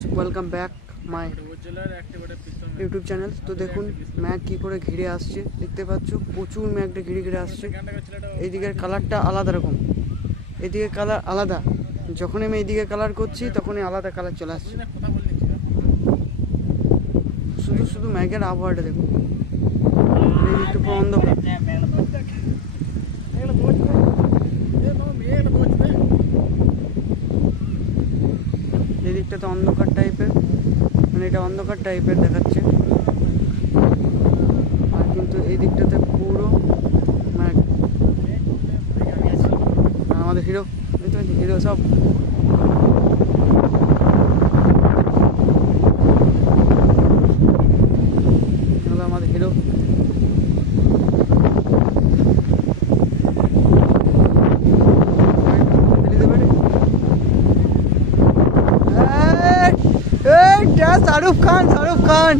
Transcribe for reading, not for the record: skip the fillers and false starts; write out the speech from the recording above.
Welcome back my YouTube channel. তো দেখুন ম্যাঘ কী করে ঘিরে আসছে, দেখতে পাচ্ছ প্রচুর ম্যাঘটা ঘিরে ঘিরে আসছে। এইদিকের কালারটা আলাদা রকম, এদিকে কালার আলাদা। যখনই আমি এইদিকে কালার করছি তখনই আলাদা কালার চলে আসছে। শুধু শুধু ম্যাঘের আবহাওয়াটা দেখুন, একটু পুরো অন্ধকার। এদিকটা তো অন্ধকার টাইপের, মানে এটা অন্ধকার টাইপের দেখাচ্ছে, আর কিন্তু এই দিকটাতে পুরো ম্যাঘ। আর আমাদের হিরো, এই তো হিরো সব এগুলো আমাদের হিরো। শাহরুখ খান, শাহরুখ খান।